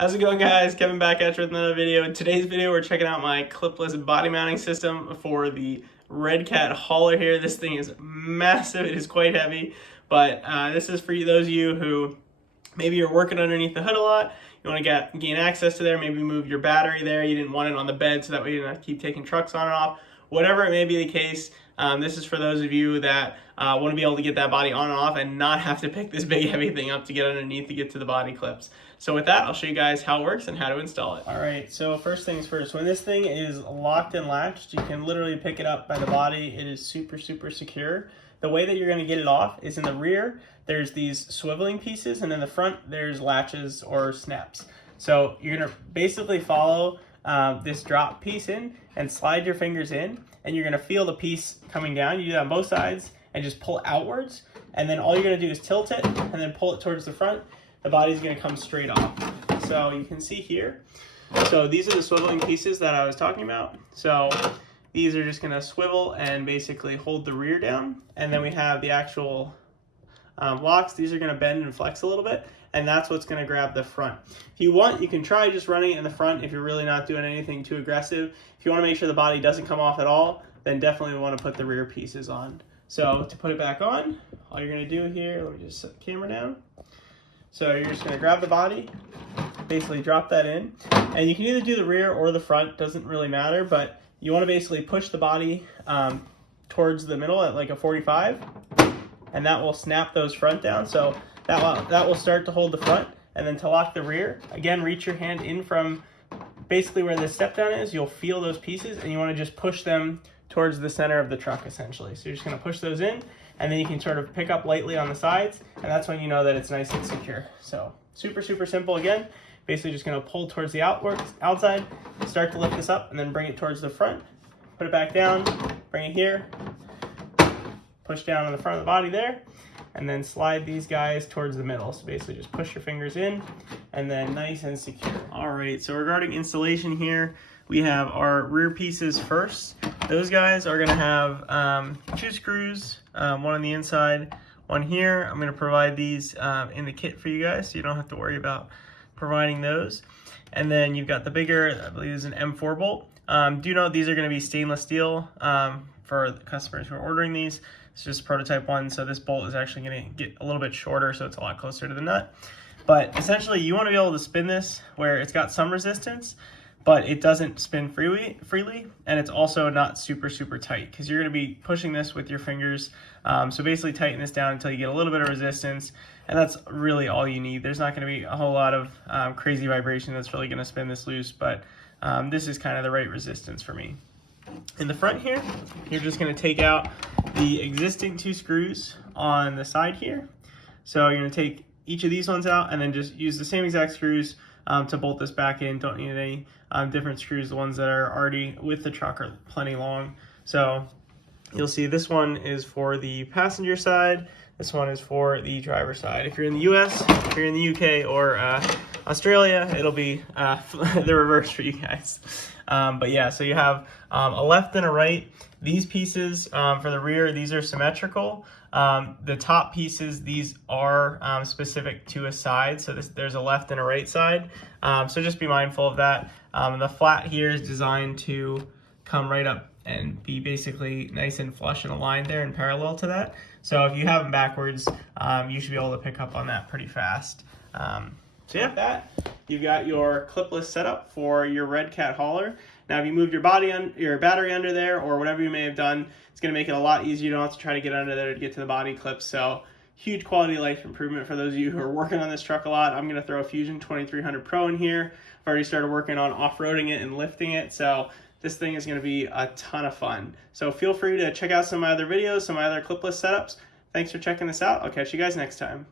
How's it going, guys? Kevin back at you with another video. In today's video, we're checking out my clipless body mounting system for the Redcat hauler here. This thing is massive. It is quite heavy, but this is for those of you who maybe you're working underneath the hood a lot. You want to gain access to there, maybe move your battery there. You didn't want it on the bed so that way you didn't have to keep taking trucks on and off. Whatever it may be the case, this is for those of you that want to be able to get that body on and off and not have to pick this big heavy thing up to get underneath to get to the body clips. So with that, I'll show you guys how it works and how to install it. All right, so first things first, when this thing is locked and latched, you can literally pick it up by the body. It is super secure. The way that you're going to get it off is in the rear, there's these swiveling pieces, and in the front, there's latches or snaps. So you're going to basically follow this drop piece in and slide your fingers in, and you're going to feel the piece coming down. You do that on both sides and just pull outwards, and then all you're going to do is tilt it and then pull it towards the front. The body's going to come straight off. So you can see here, so these are the swiveling pieces that I was talking about. So these are just going to swivel and basically hold the rear down, and then we have the actual locks. These are going to bend and flex a little bit, and that's what's going to grab the front. If you want, you can try just running it in the front if you're really not doing anything too aggressive. If you want to make sure the body doesn't come off at all, then definitely want to put the rear pieces on. So to put it back on, all you're going to do here, let me just set the camera down. So you're just going to grab the body, basically drop that in, and you can either do the rear or the front, doesn't really matter, but you want to basically push the body towards the middle at like a 45, and that will snap those front down. So that will start to hold the front, and then to lock the rear, again, reach your hand in from basically where the step down is. You'll feel those pieces, and you want to just push them towards the center of the truck, essentially. So you're just going to push those in, and then you can sort of pick up lightly on the sides, and that's when you know that it's nice and secure. So super simple. Again, basically just going to pull towards the outside, start to lift this up, and then bring it towards the front, put it back down, bring it here, push down on the front of the body there, and then slide these guys towards the middle. So basically just push your fingers in, and then nice and secure. All right, so regarding installation here, we have our rear pieces first. Those guys are gonna have 2 screws, one on the inside, one here. I'm gonna provide these in the kit for you guys, so you don't have to worry about providing those. And then you've got the bigger, I believe is an M4 bolt. Do note these are gonna be stainless steel for the customers who are ordering these. It's just prototype one, so this bolt is actually gonna get a little bit shorter, so it's a lot closer to the nut. But essentially, you wanna be able to spin this where it's got some resistance, but it doesn't spin freely, and it's also not super tight, because you're gonna be pushing this with your fingers. So basically tighten this down until you get a little bit of resistance, and that's really all you need. There's not gonna be a whole lot of crazy vibration that's really gonna spin this loose, but this is kind of the right resistance for me. In the front here, you're just gonna take out the existing 2 screws on the side here. So you're gonna take each of these ones out and then just use the same exact screws to bolt this back in. Don't need any different screws. The ones that are already with the truck are plenty long. So you'll see this one is for the passenger side. This one is for the driver's side. If you're in the US, if you're in the UK or Australia, it'll be the reverse for you guys. But yeah, so you have a left and a right. These pieces for the rear, these are symmetrical. The top pieces, these are specific to a side, so there's a left and a right side. So just be mindful of that. The flat here is designed to come right up and be basically nice and flush and aligned there and parallel to that. So if you have them backwards, you should be able to pick up on that pretty fast. So yeah, that you've got your clipless setup for your Redcat hauler. Now, if you moved your battery under there or whatever you may have done, it's going to make it a lot easier. You don't have to try to get under there to get to the body clips. So huge quality of life improvement for those of you who are working on this truck a lot. I'm going to throw a Fusion 2300 Pro in here. I've already started working on off-roading it and lifting it. So this thing is going to be a ton of fun. So feel free to check out some of my other videos, some of my other clipless setups. Thanks for checking this out. I'll catch you guys next time.